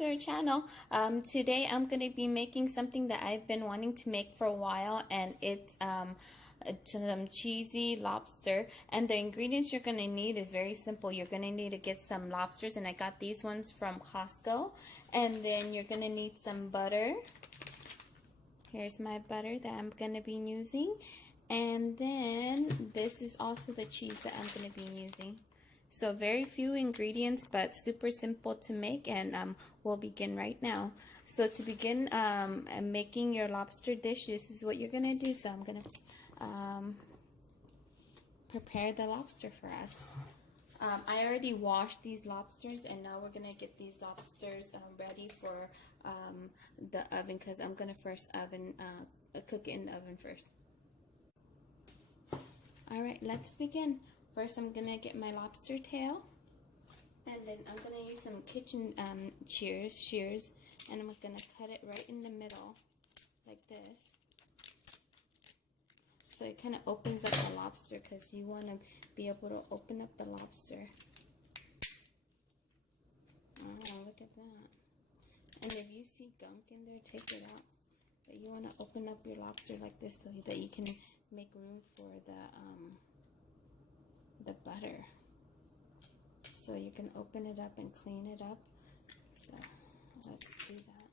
to our channel. Today I'm going to be making something that I've been wanting to make for a while, and it's some cheesy lobster. And the ingredients you're going to need is very simple. You're going to need to get some lobsters, and I got these ones from Costco. And then you're going to need some butter. Here's my butter that I'm going to be using. And then this is also the cheese that I'm going to be using. So very few ingredients, but super simple to make, and we'll begin right now. So to begin making your lobster dish, this is what you're going to do. So I'm going to prepare the lobster for us. I already washed these lobsters, and now we're going to get these lobsters ready for the oven, because I'm going to first cook it in the oven first. Alright, let's begin. First, I'm going to get my lobster tail, and then I'm going to use some kitchen shears, and I'm going to cut it right in the middle, like this. So it kind of opens up the lobster, because you want to be able to open up the lobster. Oh, look at that. And if you see gunk in there, take it out. But you want to open up your lobster like this so that you can make room for the butter. So you can open it up and clean it up. So let's do that.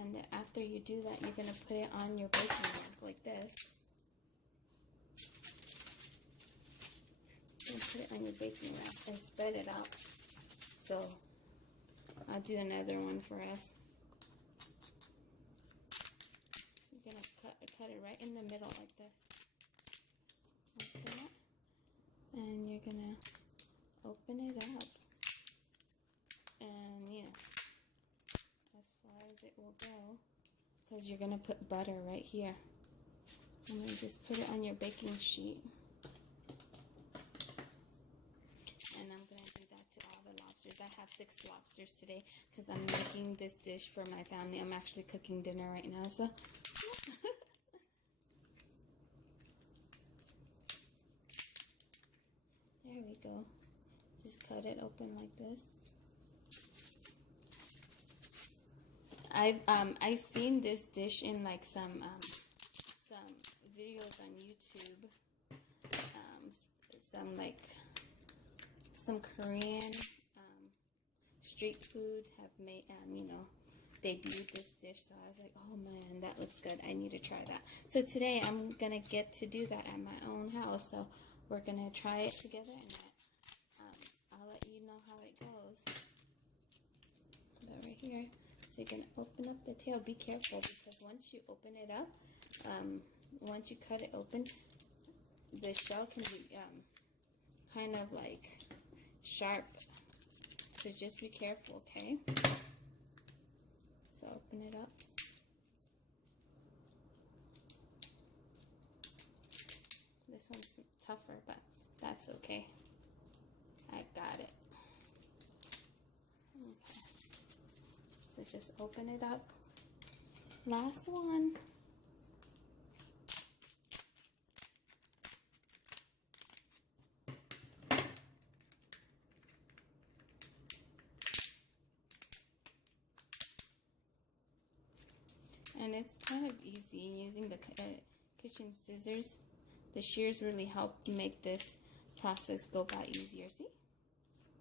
And then after you do that, you're going to put it on your baking rack like this. And put it on your baking rack and spread it out. So I'll do another one for us. You're going to cut it right in the middle like this. Like that. And you're going to open it up. And yeah, as far as it will go, because you're going to put butter right here. And then just put it on your baking sheet. And I'm going to do that to all the lobsters. I have 6 lobsters today because I'm making this dish for my family. I'm actually cooking dinner right now, so. There we go. Just cut it open like this. I've seen this dish in like some videos on YouTube. Some Korean street food have made debuted this dish. So I was like, oh man, that looks good. I need to try that. So today I'm gonna get to do that at my own house. So we're gonna try it together, and I'll let you know how it goes. But right here, so you're gonna open up the tail. Be careful, because once you open it up, once you cut it open, the shell can be kind of like sharp. So just be careful, okay? So open it up. This one's tougher, but that's okay. I got it. Okay. So just open it up. Last one. And it's kind of easy using the kitchen scissors. The shears really help make this process go by easier. See?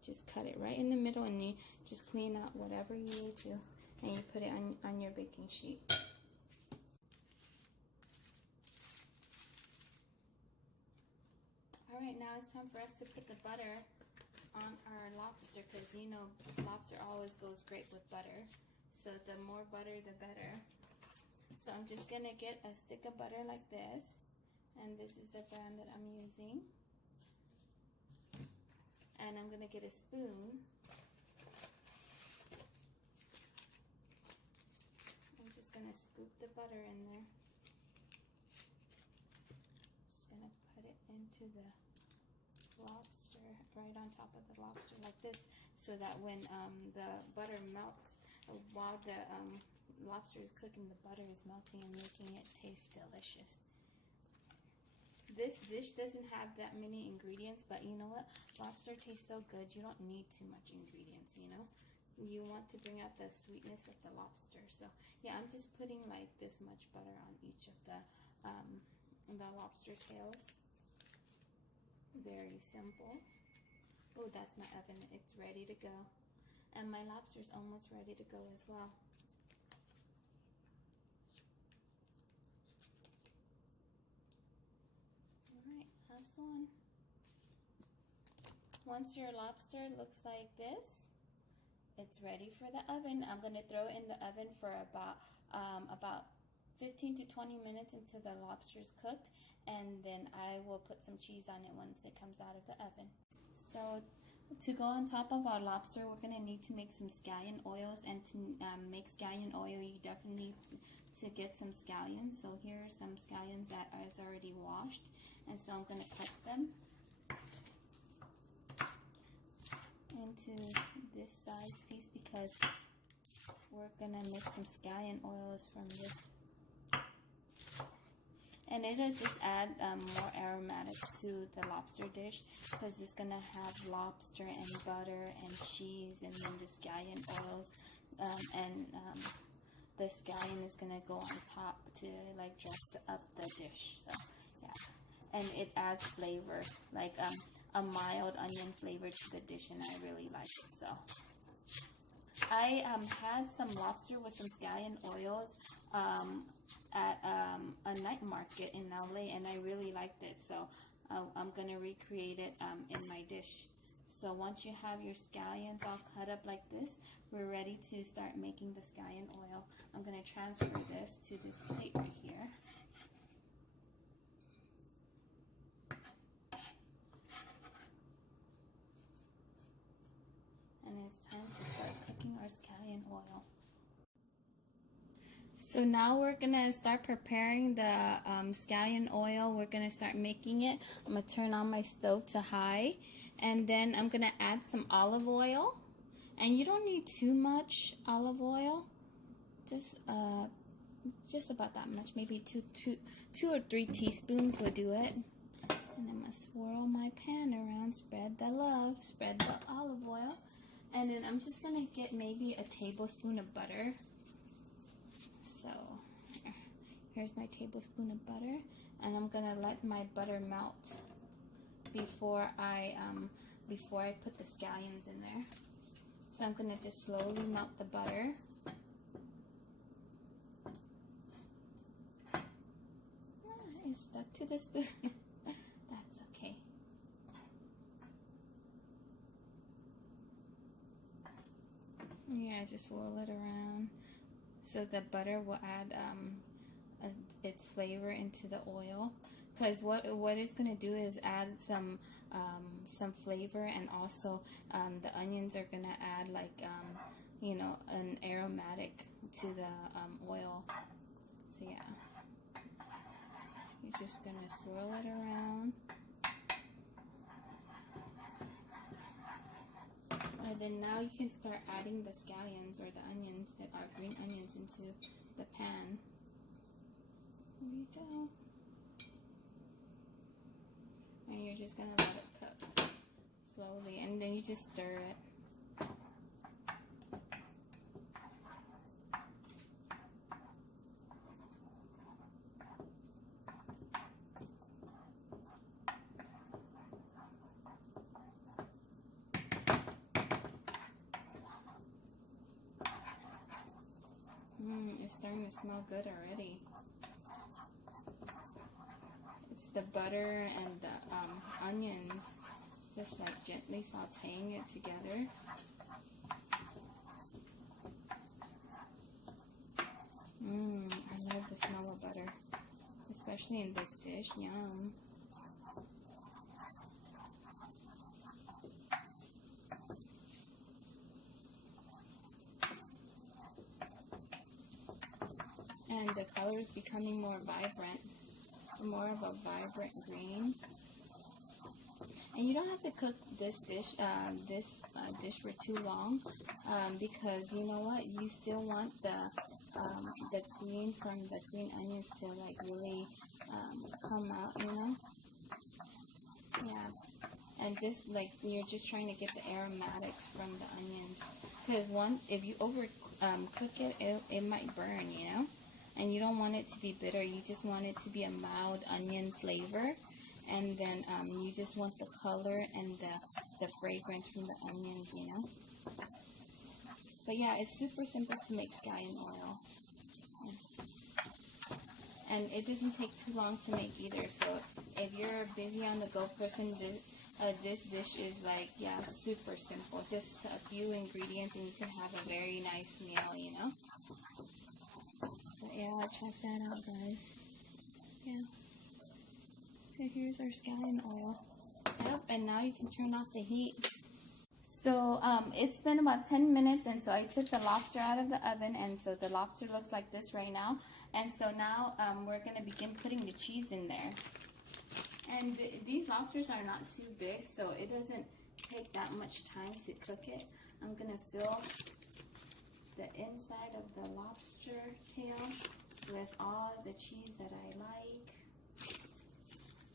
Just cut it right in the middle, and you just clean out whatever you need to, and you put it on your baking sheet. Alright, now it's time for us to put the butter on our lobster, because you know lobster always goes great with butter. So the more butter, the better. So I'm just going to get a stick of butter like this. And this is the brand that I'm using. And I'm going to get a spoon. I'm just going to scoop the butter in there. Just going to put it into the lobster, right on top of the lobster like this, so that when the butter melts, while the lobster is cooking, the butter is melting and making it taste delicious. This dish doesn't have that many ingredients, but you know what? Lobster tastes so good, you don't need too much ingredients, you know? you want to bring out the sweetness of the lobster. So yeah, I'm just putting like this much butter on each of the lobster tails. Very simple. Oh, that's my oven. It's ready to go. And my lobster's almost ready to go as well. Alright, last one. Once your lobster looks like this, it's ready for the oven. I'm going to throw it in the oven for about 15 to 20 minutes until the lobster's cooked, and then I will put some cheese on it once it comes out of the oven. So to go on top of our lobster, we're going to need to make some scallion oils, and to make scallion oil, you definitely need to get some scallions. So here are some scallions that is already washed, and so I'm going to cut them into this size piece because we're going to make some scallion oils from this. And it'll just add more aromatics to the lobster dish because it's going to have lobster and butter and cheese, and then the scallion oils, the scallion is going to go on top to like dress up the dish. So yeah, and it adds flavor, like a mild onion flavor to the dish, and I really like it. So I had some lobster with some scallion oils at a night market in LA, and I really liked it. So I'm going to recreate it in my dish. So once you have your scallions all cut up like this, we're ready to start making the scallion oil. I'm going to transfer this to this plate right here. And it's time to start cooking our scallion oil. So now we're gonna start preparing the scallion oil. We're gonna start making it. I'm gonna turn on my stove to high, and then I'm gonna add some olive oil. And you don't need too much olive oil, just about that much, maybe two or three teaspoons will do it. And I'm gonna swirl my pan around, spread the love, spread the olive oil. And then I'm just going to get maybe a tablespoon of butter. So here's my tablespoon of butter. And I'm going to let my butter melt before I put the scallions in there. So I'm going to just slowly melt the butter. It's stuck to the spoon. That's okay. Yeah, just swirl it around so the butter will add its flavor into the oil. Because what it's going to do is add some flavor, and also the onions are going to add like you know, an aromatic to the oil. So yeah, you're just going to swirl it around. And then now you can start adding the scallions or the onions that are green onions into the pan. Here you go. And you're just gonna let it cook slowly, and then you just stir it. It's starting to smell good already. It's the butter and the onions, just like gently sauteing it together. I love the smell of butter, especially in this dish. Yum. And the color is becoming more vibrant, more of a vibrant green. And you don't have to cook this dish for too long, because you know what, you still want the green from the green onions to like really come out, you know. Yeah, and just like you're just trying to get the aromatics from the onions. because if you over cook it, it might burn, you know, and you don't want it to be bitter. You just want it to be a mild onion flavor, and then you just want the color and the fragrance from the onions, you know. But yeah, it's super simple to make scallion oil, and it doesn't take too long to make either. So if you're a busy on the go person, this dish is like, yeah, super simple. Just a few ingredients and you can have a very nice meal, you know. But yeah, check that out, guys. Yeah. So here's our scallion oil. Yep, and now you can turn off the heat. So it's been about 10 minutes, and so I took the lobster out of the oven, and so the lobster looks like this right now. And so now we're going to begin putting the cheese in there. And these lobsters are not too big, so it doesn't take that much time to cook it. I'm going to fill the inside of the lobster tail with all the cheese that I like.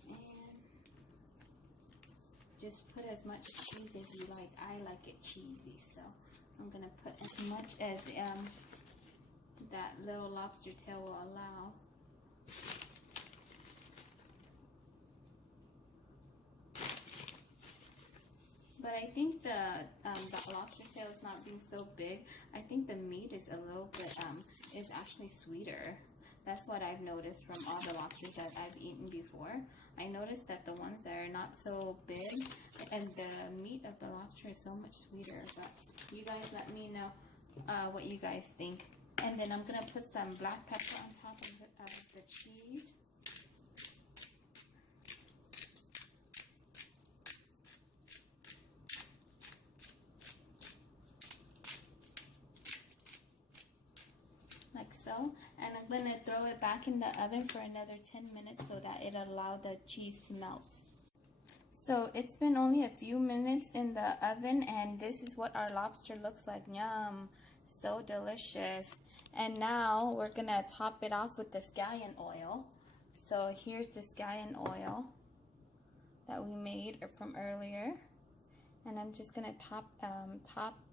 And just put as much cheese as you like. I like it cheesy, so I'm going to put as much as that little lobster tail will allow. But I think the lobster tail is not being so big. I think the meat is a little bit, is actually sweeter. That's what I've noticed from all the lobsters that I've eaten before. I noticed that the ones that are not so big, and the meat of the lobster is so much sweeter. But you guys let me know what you guys think. And then I'm going to put some black pepper on top of the cheese. Like so, and I'm going to throw it back in the oven for another 10 minutes so that it'll allow the cheese to melt. So it's been only a few minutes in the oven, and this is what our lobster looks like. Yum, so delicious. And now we're going to top it off with the scallion oil. So here's the scallion oil that we made from earlier, and I'm just going to top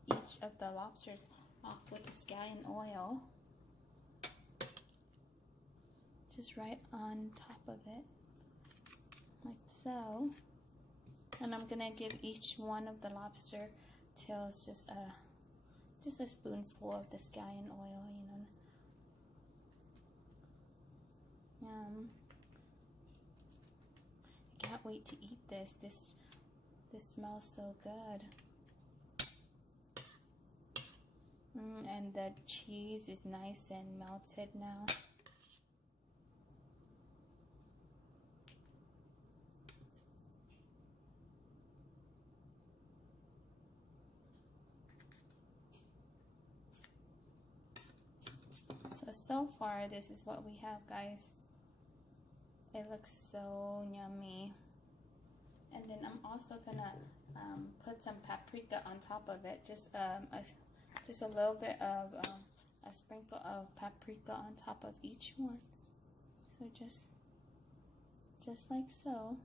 each of the lobsters off with the scallion oil. Just right on top of it, like so. And I'm gonna give each one of the lobster tails just a spoonful of the scallion oil, you know. Yum. I can't wait to eat this. This smells so good. And the cheese is nice and melted now. So far, this is what we have, guys. It looks so yummy. And then I'm also gonna put some paprika on top of it. Just a little bit of a sprinkle of paprika on top of each one. So just like so.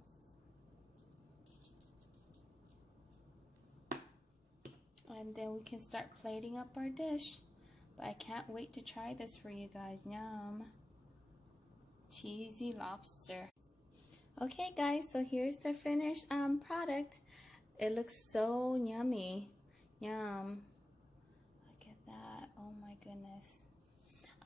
And then we can start plating up our dish. But I can't wait to try this for you guys. Yum. Cheesy lobster. Okay guys, so here's the finished product. It looks so yummy. Yum. Look at that. Oh my goodness.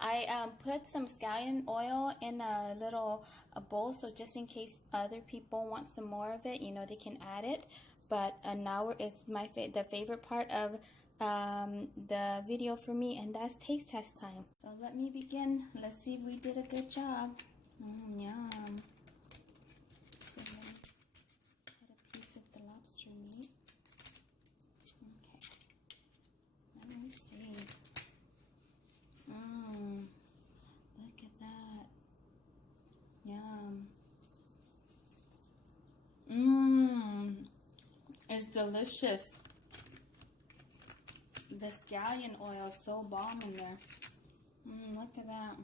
I put some scallion oil in a little bowl, so just in case other people want some more of it, you know, they can add it. But now it's the favorite part of the video for me, and that's taste test time. So let me begin. Let's see if we did a good job. Yum. So let me cut a piece of the lobster meat. Okay. Let me see. Look at that. Yum. It's delicious. The scallion oil is so bomb in there. Look at that.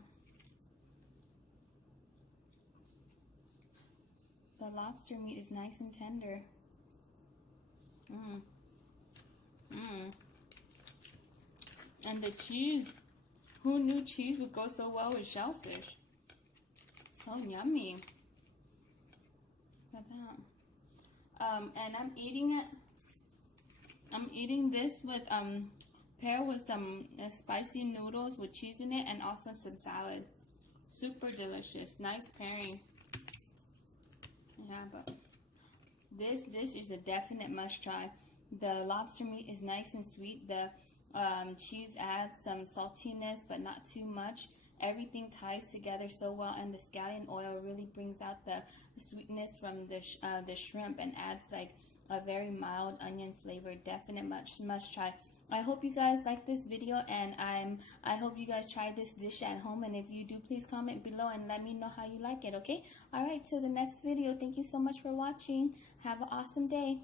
The lobster meat is nice and tender. And the cheese, who knew cheese would go so well with shellfish? So yummy. Look at that. And I'm eating it. I'm eating this with pair with some spicy noodles with cheese in it and also some salad. Super delicious. Nice pairing. Yeah, but this dish is a definite must try. The lobster meat is nice and sweet. The cheese adds some saltiness, but not too much. Everything ties together so well, and the scallion oil really brings out the sweetness from the shrimp and adds like a very mild onion flavor. Definite must try. I hope you guys like this video, and I hope you guys try this dish at home, and if you do, please comment below and let me know how you like it, okay? All right, till the next video. Thank you so much for watching. Have an awesome day.